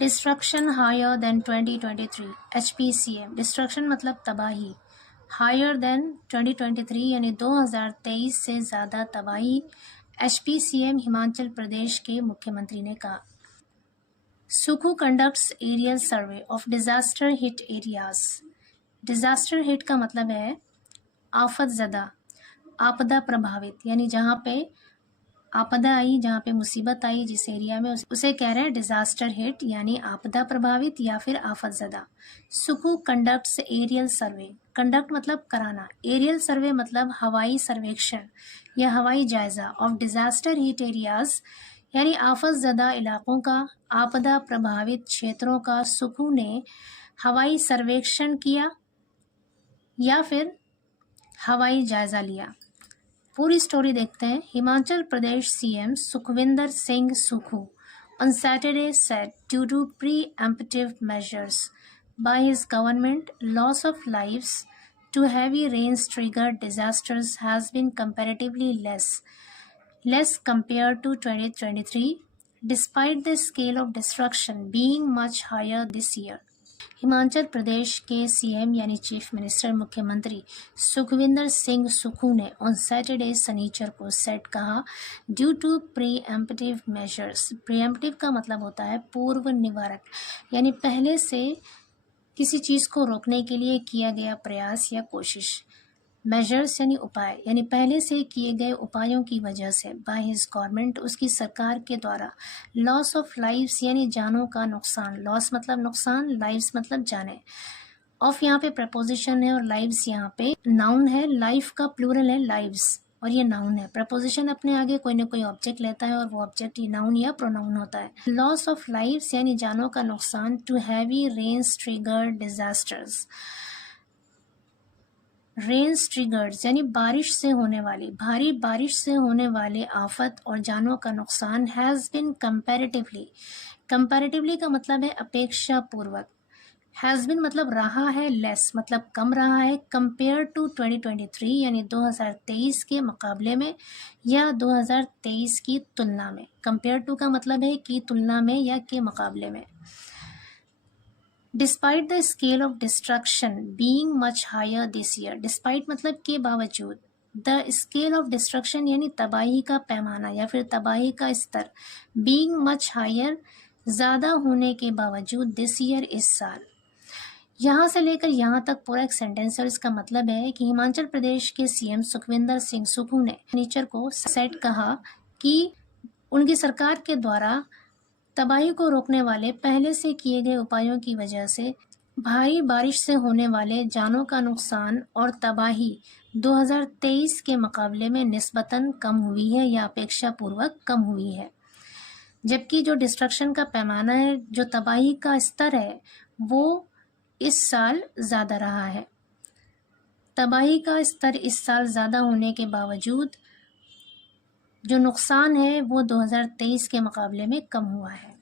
Destruction higher than 2023 HPCM। Destruction मतलब तबाही, higher than 2023 यानी 2023 से ज़्यादा तबाही, HPCM हिमाचल प्रदेश के मुख्यमंत्री ने कहा। Sukhu conducts aerial survey of disaster hit areas. Disaster hit का मतलब है आफत ज़दा, आपदा प्रभावित, यानी जहाँ पे आपदा आई, जहाँ पे मुसीबत आई जिस एरिया में, उसे कह रहे हैं डिजास्टर हिट यानी आपदा प्रभावित या फिर आफत ज़दा। Sukhu conducts aerial survey. Conduct मतलब कराना, एरियल सर्वे मतलब हवाई सर्वेक्षण या हवाई जायजा ऑफ डिजास्टर हिट एरियाज यानी आफत ज़दा इलाकों का, आपदा प्रभावित क्षेत्रों का सुखू ने हवाई सर्वेक्षण किया या फिर हवाई जायजा लिया। पूरी स्टोरी देखते हैं। Himachal Pradesh CM Sukhvinder Singh Sukhu on Saturday said due to preemptive measures by his government, loss of lives to heavy rains triggered disasters has been comparatively less compared to 2023, despite the scale of destruction being much higher this year. Himachal Pradesh के CM यानी chief minister मुख्यमंत्री सुखविंदर सिंह सुक्खू ने on Saturday शनिचर को सेट कहा due to preemptive measures. Preemptive का मतलब होता है पूर्व निवारक, यानी पहले से किसी चीज़ को रोकने के लिए किया गया प्रयास या कोशिश। मेजर्स यानी उपाय, यानी पहले से किए गए उपायों की वजह से बाय हिज गवर्नमेंट, उसकी सरकार के द्वारा, लॉस ऑफ लाइव्स यानी जानों का नुकसान, लॉस मतलब नुकसान, लाइव्स मतलब जाने, ऑफ यहाँ पे प्रपोजिशन है और लाइव्स यहाँ पे नाउन है, लाइफ का प्लूरल है लाइव्स और ये नाउन है। प्रपोजिशन अपने आगे कोई ना कोई ऑब्जेक्ट लेता है और वो ऑब्जेक्ट ये नाउन या प्रोनाउन होता है। लॉस ऑफ लाइव्स यानी जानों का नुकसान to heavy rains triggered disasters. Rains triggers यानी बारिश से होने वाली, भारी बारिश से होने वाले आफत और जानों का नुकसान हैज़ बिन कंपैरेटिवली, कंपैरेटिवली का मतलब है अपेक्षा पूर्वक, हैज़ बिन मतलब रहा है, लेस मतलब कम रहा है, कंपेयर टू 2023 यानी 2023 के मुकाबले में या 2023 की तुलना में। कंपेयर टू का मतलब है कि तुलना में या के मुकाबले में। Despite the scale of destruction being much hire this year. Despite मतलब के बावजूद, द स्केल ऑफ डिस्ट्रक्शन यानी तबाही का पैमाना या फिर तबाही का स्तर, बीइंग मच हायर ज़्यादा होने के बावजूद, दिस ईयर इस साल। यहाँ से लेकर यहाँ तक पूरा एक सेंटेंस और इसका मतलब है कि हिमाचल प्रदेश के सीएम सुखविंदर सिंह सुक्खू ने नीचर को सेट कहा कि उनकी सरकार के द्वारा तबाही को रोकने वाले पहले से किए गए उपायों की वजह से भारी बारिश से होने वाले जानों का नुकसान और तबाही 2023 के मुकाबले में निस्बतन कम हुई है या अपेक्षापूर्वक कम हुई है। जबकि जो डिस्ट्रक्शन का पैमाना है, जो तबाही का स्तर है, वो इस साल ज़्यादा रहा है। तबाही का स्तर इस साल ज़्यादा होने के बावजूद जो नुकसान है वो 2023 के मुकाबले में कम हुआ है।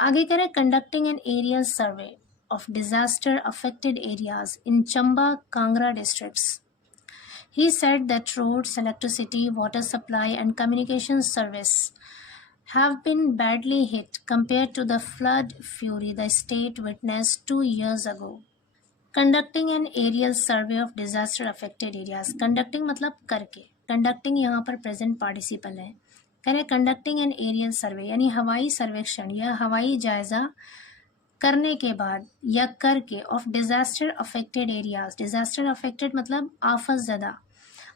आगे करें, conducting an aerial survey of disaster affected areas in Chamba Kangra districts. He said that roads, electricity, water supply and communication service have been badly hit compared to the flood fury the state witnessed 2 years ago. Conducting an aerial survey of disaster affected areas. Conducting मतलब करके, conducting यहाँ पर present participle है। करें conducting an aerial सर्वे यानी हवाई सर्वेक्षण या हवाई जायजा करने के बाद या करके of disaster affected areas. Disaster affected मतलब आफत ज़दा,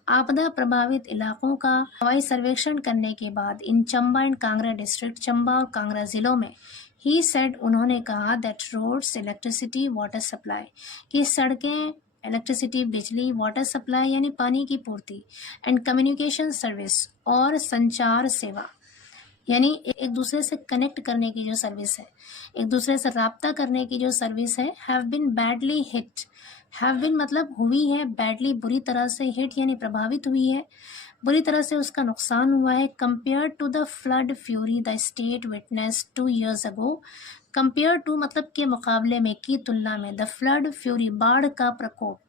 आपदा प्रभावित इलाकों का हवाई सर्वेक्षण करने के बाद in Chamba and Kangra district, Chamba और कांगड़ा जिलों में, ही सेड उन्होंने कहा that roads, electricity, water supply, कि सड़कें, इलेक्ट्रिसिटी बिजली, वाटर सप्लाई यानी पानी की पूर्ति, एंड कम्युनिकेशन सर्विस और संचार सेवा यानी एक दूसरे से कनेक्ट करने की जो सर्विस है, एक दूसरे से राब्ता करने की जो सर्विस है, have been badly hit. Have been मतलब हुई है, बैडली बुरी तरह से, हिट यानी प्रभावित हुई है, बुरी तरह से उसका नुकसान हुआ है। Compare to the flood fury the state witness 2 years ago। Compare to मतलब के मुकाबले में, की तुलना में, द फ्लड फ्यूरी बाढ़ का प्रकोप,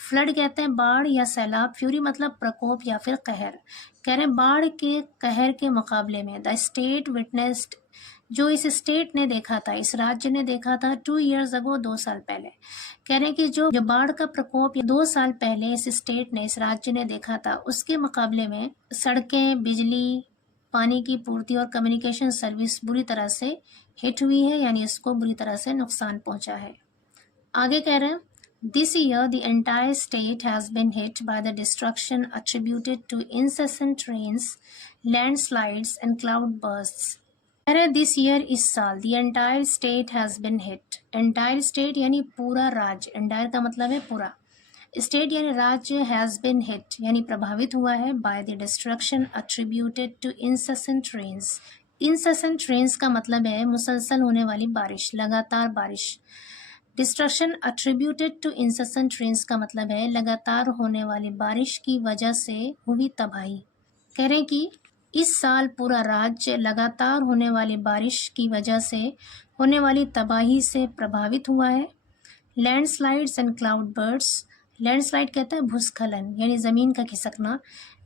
फ्लड कहते हैं बाढ़ या सैलाब, फ्यूरी मतलब प्रकोप या फिर कहर। कह रहे हैं बाढ़ के कहर के मुकाबले में द स्टेट विटनेस्ड जो इस स्टेट ने देखा था, इस राज्य ने देखा था 2 years ago, 2 साल पहले। कह रहे हैं कि जो बाढ़ का प्रकोप 2 साल पहले इस स्टेट ने, इस राज्य ने देखा था, उसके मुकाबले में सड़कें, बिजली, पानी की पूर्ति और कम्युनिकेशन सर्विस बुरी तरह से हिट हुई है, यानी इसको बुरी तरह से नुकसान पहुंचा है। आगे कह रहे हैं, This year, the entire state has been hit by the destruction attributed to incessant rains, landslides, and cloud bursts. कह रहे दिस ईयर, इस साल, the entire state has been hit. Entire state यानी पूरा राज्य, entire का मतलब है पूरा, state यानी राज्य, has been hit यानी प्रभावित हुआ है, by the destruction attributed to incessant rains. Incessant rains का मतलब है मुसलसल होने वाली बारिश, लगातार बारिश। डिस्ट्रक्शन अट्रीब्यूटेड टू इंसेसेंट रेन्स का मतलब है लगातार होने वाली बारिश की वजह से हुई तबाही। कह रहे हैं कि इस साल पूरा राज्य लगातार होने वाली बारिश की वजह से होने वाली तबाही से प्रभावित हुआ है। Landslides and cloud birds, landslide कहते हैं भूस्खलन यानी ज़मीन का खिसकना,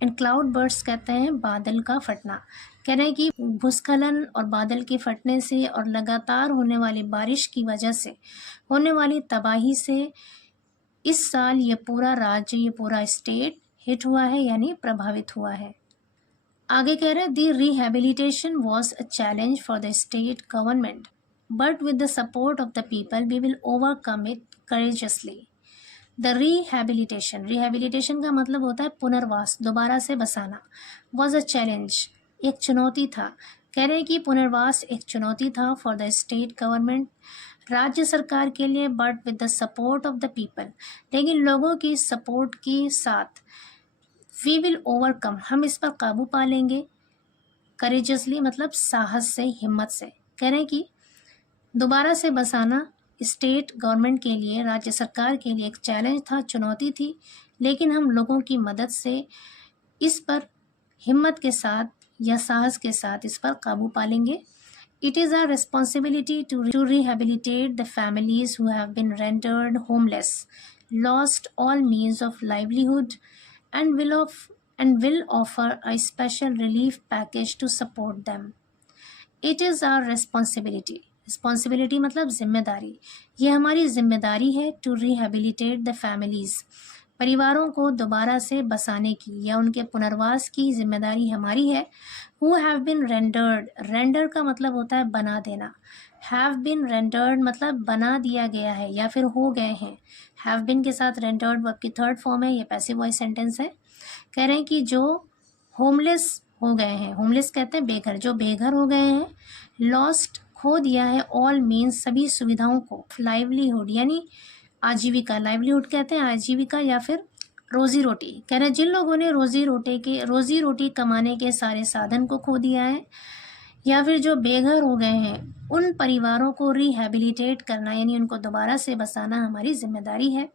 एंड क्लाउड बर्ड्स कहते हैं बादल का फटना। कह रहे हैं कि भूस्खलन और बादल के फटने से और लगातार होने वाली बारिश की वजह से होने वाली तबाही से इस साल ये पूरा राज्य, ये पूरा स्टेट हिट हुआ है यानी प्रभावित हुआ है। आगे कह रहे हैं, the rehabilitation was a challenge for the state government, but with the support of the people we will overcome it courageously. The rehabilitation, rehabilitation का मतलब होता है पुनर्वास, दोबारा से बसाना। वॉज अ चैलेंज, एक चुनौती था। कह रहे हैं कि पुनर्वास एक चुनौती था फॉर द स्टेट गवर्नमेंट, राज्य सरकार के लिए, but with the support of the people, लेकिन लोगों की सपोर्ट के साथ, वी विल ओवरकम, हम इस पर काबू पा लेंगे, करेजियसली मतलब साहस से, हिम्मत से। कह रहे हैं कि दोबारा से बसाना स्टेट गवर्नमेंट के लिए, राज्य सरकार के लिए एक चैलेंज था, चुनौती थी, लेकिन हम लोगों की मदद से इस पर हिम्मत के साथ या साहस के साथ इस पर काबू पा लेंगे। It is our responsibility to rehabilitate the families who have been rendered homeless, lost all means of livelihood, and will offer a special relief package to support them. It is our responsibility. Responsibility मतलब जिम्मेदारी, ये हमारी जिम्मेदारी है to rehabilitate the families, परिवारों को दोबारा से बसाने की या उनके पुनर्वास की जिम्मेदारी हमारी है। Who have been rendered, render का मतलब होता है बना देना, have been rendered मतलब बना दिया गया है या फिर हो गए हैं। have been के साथ rendered वर्ब की थर्ड फॉर्म है, ये पैसिव वॉइस सेंटेंस है। कह रहे हैं कि जो होमलेस हो गए हैं, होमलेस कहते हैं बेघर, जो बेघर हो गए हैं, लॉस्ट खो दिया है, ऑल मीन्स सभी सुविधाओं को, लाइवलीहुड यानी आजीविका, लाइवलीहुड कहते हैं आजीविका या फिर रोजी रोटी। कह रहे हैं जिन लोगों ने रोजी रोटी कमाने के सारे साधन को खो दिया है या फिर जो बेघर हो गए हैं, उन परिवारों को रिहेबिलिटेट करना यानी उनको दोबारा से बसाना हमारी जिम्मेदारी है।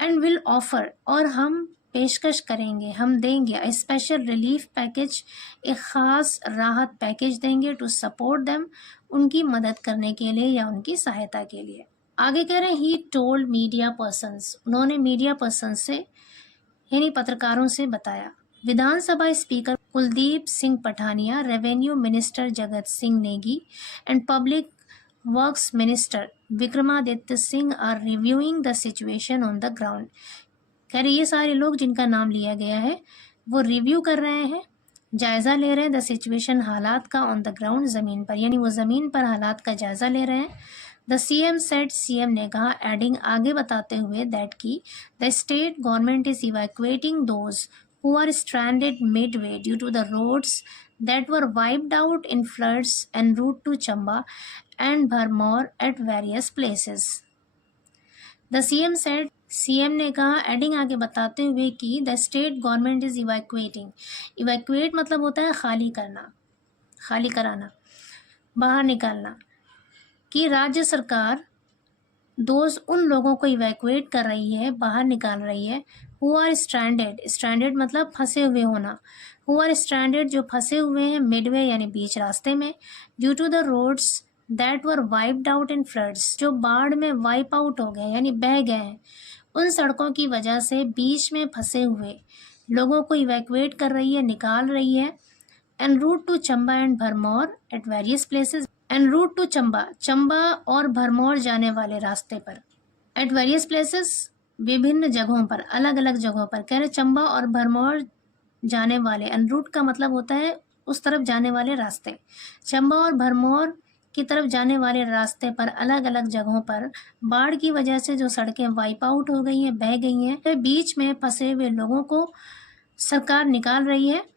एंड विल ऑफर, और हम पेशकश करेंगे, हम देंगे, अ स्पेशल रिलीफ पैकेज, एक ख़ास राहत पैकेज देंगे, टू सपोर्ट देम, उनकी मदद करने के लिए या उनकी सहायता के लिए। आगे कह रहे हैं, ही टोल्ड मीडिया पर्सन्स, उन्होंने मीडिया पर्सन से यानी पत्रकारों से बताया। विधानसभा speaker Kuldeep Singh Pathania, revenue minister Jagat Singh Negi and public works minister Vikramaditya Singh are reviewing the situation on the ground. कह रहे ये सारे लोग जिनका नाम लिया गया है वो रिव्यू कर रहे हैं, जायज़ा ले रहे हैं द सिचुएशन, हालात का, ऑन द ग्राउंड, ज़मीन पर, यानी वो ज़मीन पर हालात का जायज़ा ले रहे हैं। द सीएम सेड, सीएम ने कहा, एडिंग आगे बताते हुए, दैट की the state government is evacuating those who are stranded midway due to the roads that were wiped out in floods en route to Chamba and Bharmor at various places. The CM said, CM ने कहा, adding आगे बताते हुए कि the state government is evacuating, evacuate मतलब होता है खाली करना, खाली कराना, बाहर निकालना, कि राज्य सरकार दोज उन लोगों को इवैक्यूएट कर रही है, बाहर निकाल रही है। हु आर स्ट्रैंडेड, स्ट्रैंडेड मतलब फंसे हुए होना, हु आर स्ट्रैंडेड जो फंसे हुए हैं, मिडवे यानी बीच रास्ते में, due to the roads that were wiped out in floods, जो बाढ़ में वाइप आउट हो गए यानी बह गए हैं, उन सड़कों की वजह से बीच में फंसे हुए लोगों को इवैक्यूएट कर रही है, निकाल रही है। en route to Chamba and Bharmor at various places, en route to Chamba, Chamba और भरमौर जाने वाले रास्ते पर, at various places, विभिन्न जगहों पर, अलग अलग जगहों पर। कह रहे चंबा और भरमौर जाने वाले, en route का मतलब होता है उस तरफ जाने वाले रास्ते। चंबा और भरमौर की तरफ जाने वाले रास्ते पर अलग अलग जगहों पर बाढ़ की वजह से जो सड़कें वाइप आउट हो गई हैं, बह गई हैं, तो बीच में फंसे हुए लोगों को सरकार निकाल रही है।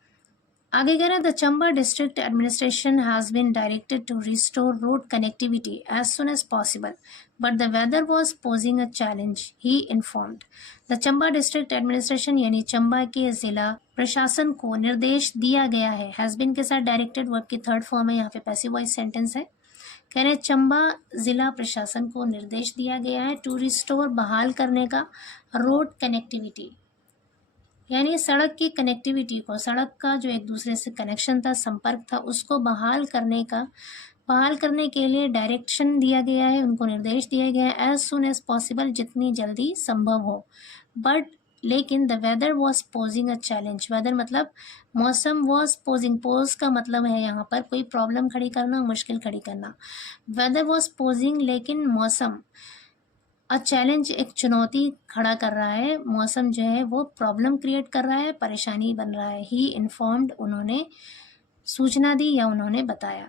आगे कह रहे हैं the Chamba district administration has been directed to restore road connectivity as soon as possible but the weather was posing a challenge, he informed. The Chamba district administration यानी चंबा के जिला प्रशासन को निर्देश दिया गया है। हैज बीन के साथ डायरेक्टेड वर्ब की थर्ड फॉर्म है, यहाँ पे पैसिव वॉइस सेंटेंस है। कह रहे चंबा जिला प्रशासन को निर्देश दिया गया है टू रिस्टोर, बहाल करने का, रोड कनेक्टिविटी यानी सड़क की कनेक्टिविटी को, सड़क का जो एक दूसरे से कनेक्शन था, संपर्क था, उसको बहाल करने के लिए डायरेक्शन दिया गया है, उनको निर्देश दिया गया है एज सुन एज पॉसिबल, जितनी जल्दी संभव हो। बट लेकिन the weather was posing a challenge, weather मतलब मौसम, वॉज पोजिंग, पोज का मतलब है यहाँ पर कोई प्रॉब्लम खड़ी करना, मुश्किल खड़ी करना। वेदर वॉज पोजिंग लेकिन मौसम, अ चैलेंज एक चुनौती खड़ा कर रहा है, मौसम जो है वो प्रॉब्लम क्रिएट कर रहा है, परेशानी बन रहा है। ही इन्फॉर्म्ड, उन्होंने सूचना दी या उन्होंने बताया।